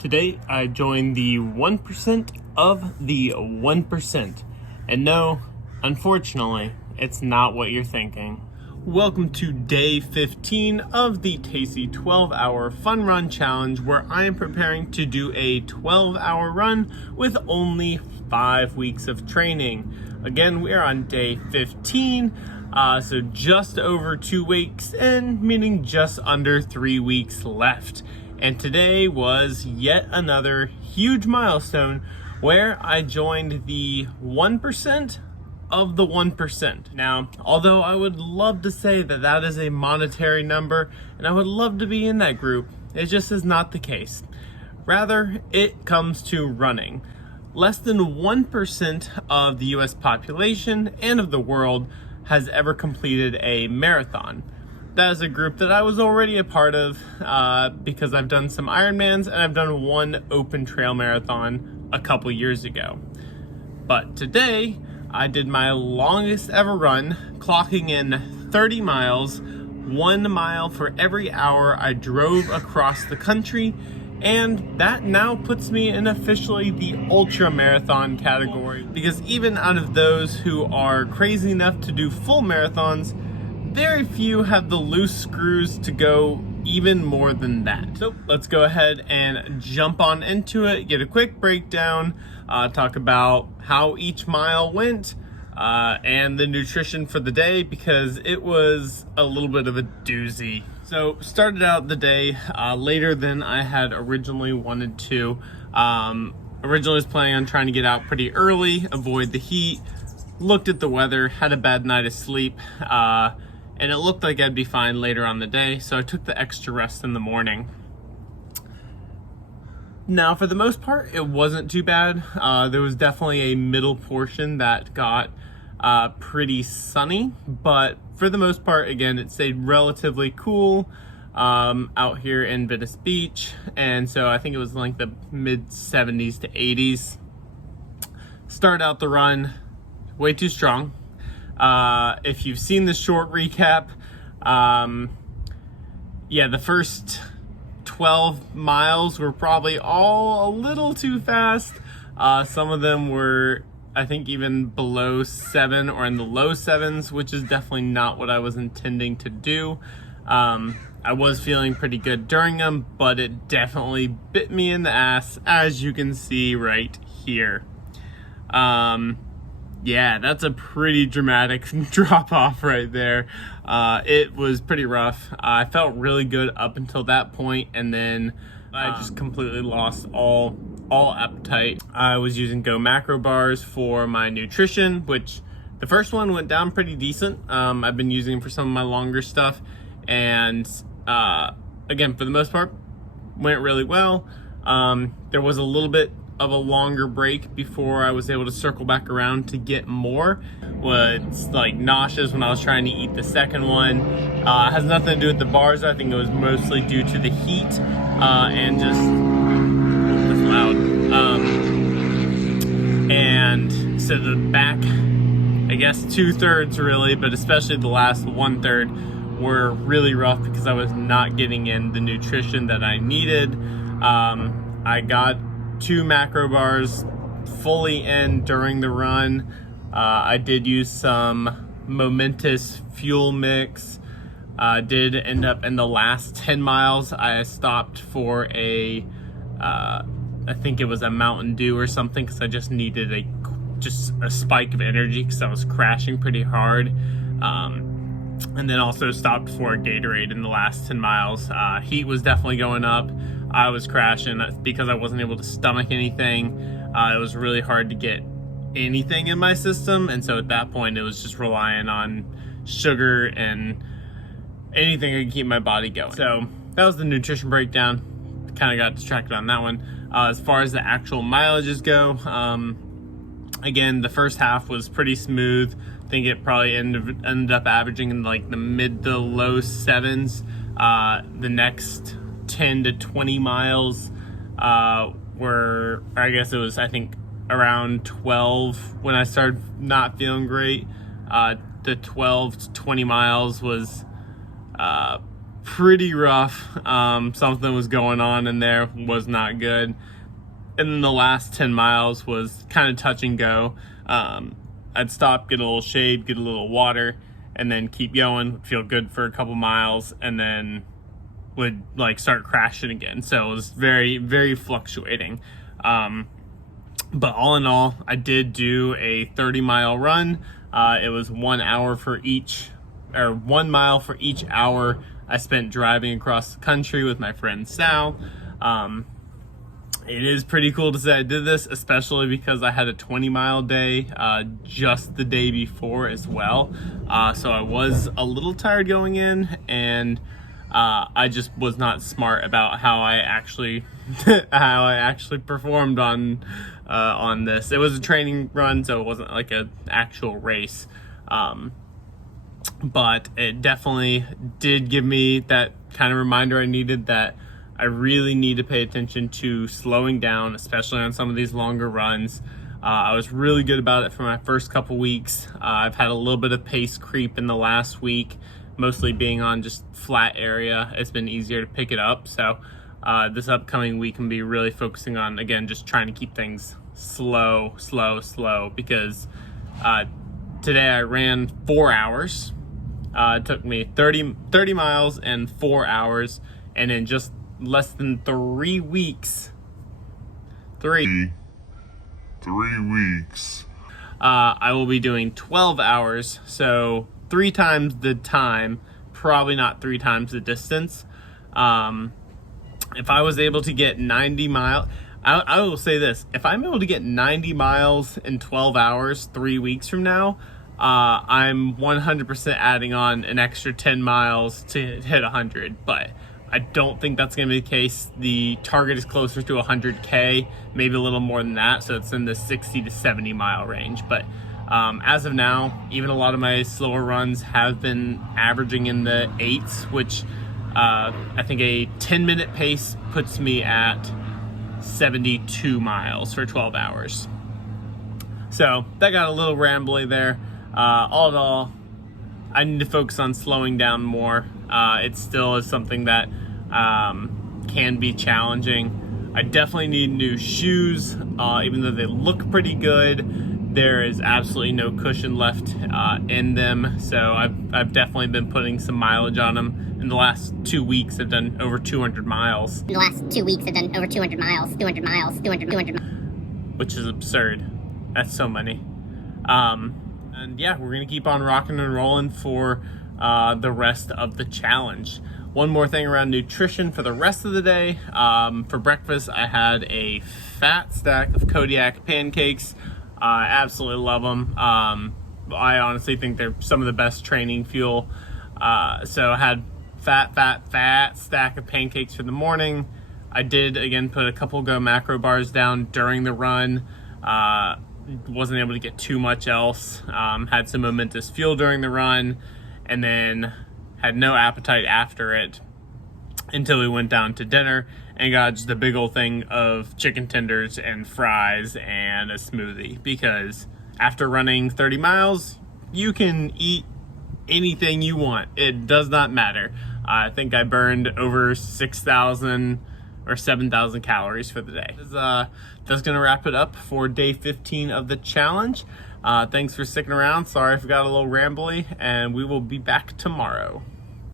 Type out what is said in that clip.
Today, I joined the 1% of the 1%. And no, unfortunately, it's not what you're thinking. Welcome to day 15 of the Tacy 12-hour fun run challenge, where I am preparing to do a 12-hour run with only 5 weeks of training. Again, we are on day 15, so just over 2 weeks in, meaning just under 3 weeks left. And today was yet another huge milestone where I joined the 1% of the 1%. Now, although I would love to say that that is a monetary number and I would love to be in that group, it just is not the case. Rather, it comes to running. Less than 1% of the US population and of the world has ever completed a marathon. That is a group that I was already a part of because I've done some Ironmans and I've done one open trail marathon a couple years ago. But today, I did my longest ever run, clocking in 30 miles, 1 mile for every hour I drove across the country, and that now puts me in officially the ultra marathon category, because even out of those who are crazy enough to do full marathons, very few have the loose screws to go even more than that. So let's go ahead and jump on into it, get a quick breakdown, talk about how each mile went, and the nutrition for the day, because it was a little bit of a doozy. So started out the day later than I had originally wanted to. Originally was planning on trying to get out pretty early, avoid the heat, looked at the weather, had a bad night of sleep, and it looked like I'd be fine later on the day, so I took the extra rest in the morning. Now, for the most part, it wasn't too bad. There was definitely a middle portion that got pretty sunny, but for the most part, again, it stayed relatively cool out here in Venice Beach, and so I think it was like the mid 70s to 80s. Started out the run way too strong. If you've seen the short recap, the first 12 miles were probably all a little too fast. Some of them were, I think, even below 7 or in the low 7s, which is definitely not what I was intending to do. I was feeling pretty good during them, but it definitely bit me in the ass, as you can see right here. Yeah, that's a pretty dramatic drop off right there. It was pretty rough. I felt really good up until that point, and then I just completely lost all appetite. I was using Go macro bars for my nutrition, which the first one went down pretty decent. I've been using them for some of my longer stuff, and again, for the most part, went really well. There was a little bit of a longer break before I was able to circle back around to get more. Was like nauseous when I was trying to eat the second one. It has nothing to do with the bars. I think it was mostly due to the heat and just that's loud. And so the back, I guess 2/3 really, but especially the last 1/3 were really rough because I was not getting in the nutrition that I needed. I got 2 macro bars fully in during the run. I did use some momentous fuel mix. Did end up in the last 10 miles. I stopped for I think it was a Mountain Dew or something, because I just needed just a spike of energy because I was crashing pretty hard. And then also stopped for a Gatorade in the last 10 miles. Heat was definitely going up. I was crashing because I wasn't able to stomach anything. It was really hard to get anything in my system, and so at that point it was just relying on sugar and anything that could keep my body going. So that was the nutrition breakdown. Kind of got distracted on that one. As far as the actual mileages go, again, the first half was pretty smooth. I think it probably ended up averaging in like the mid to low 7s. The next 10 to 20 miles were, I guess it was, I think, around 12 when I started not feeling great. The 12 to 20 miles was pretty rough. Something was going on in there, was not good. And then the last 10 miles was kind of touch and go. I'd stop, get a little shade, get a little water, and then keep going, feel good for a couple miles, and then would like start crashing again. So it was very, very fluctuating. But all in all, I did do a 30-mile run. It was 1 hour for each, or 1 mile for each hour I spent driving across the country with my friend Sal. It is pretty cool to say I did this, especially because I had a 20-mile day just the day before as well. So I was a little tired going in, and I just was not smart about how I actually performed on this. It was a training run, so it wasn't like an actual race. But it definitely did give me that kind of reminder I needed, that I really need to pay attention to slowing down, especially on some of these longer runs. I was really good about it for my first couple weeks. I've had a little bit of pace creep in the last week, mostly being on just flat area. It's been easier to pick it up. So this upcoming week can be really focusing on, again, just trying to keep things slow, because today I ran 4 hours. It took me 30 miles and 4 hours, and in just less than 3 weeks, I will be doing 12 hours, so 3 times the time, probably not 3 times the distance. If I was able to get 90 miles, I will say this, if I'm able to get 90 miles in 12 hours 3 weeks from now, I'm 100% adding on an extra 10 miles to hit 100, but I don't think that's going to be the case. The target is closer to 100K, maybe a little more than that, so it's in the 60 to 70 mile range. But as of now, even a lot of my slower runs have been averaging in the 8s, which I think a 10-minute pace puts me at 72 miles for 12 hours. So that got a little rambly there. All in all, I need to focus on slowing down more. It still is something that can be challenging. I definitely need new shoes, even though they look pretty good. There is absolutely no cushion left in them, so I've definitely been putting some mileage on them. In the last 2 weeks, I've done over 200 miles. In the last 2 weeks, I've done over 200 miles, 200 miles, 200. Which is absurd. That's so many. And yeah, we're gonna keep on rocking and rolling for the rest of the challenge. One more thing around nutrition for the rest of the day. For breakfast, I had a fat stack of Kodiak pancakes. I absolutely love them. I honestly think they're some of the best training fuel. So I had fat stack of pancakes for the morning. I did, again, put a couple Go macro bars down during the run. Wasn't able to get too much else. Had some momentous fuel during the run, and then had no appetite after it until we went down to dinner and got just a big old thing of chicken tenders and fries and a smoothie, because after running 30 miles, you can eat anything you want. It does not matter. I think I burned over 6,000 or 7,000 calories for the day. That's gonna wrap it up for day 15 of the challenge. Thanks for sticking around. Sorry if I got a little rambly, and we will be back tomorrow.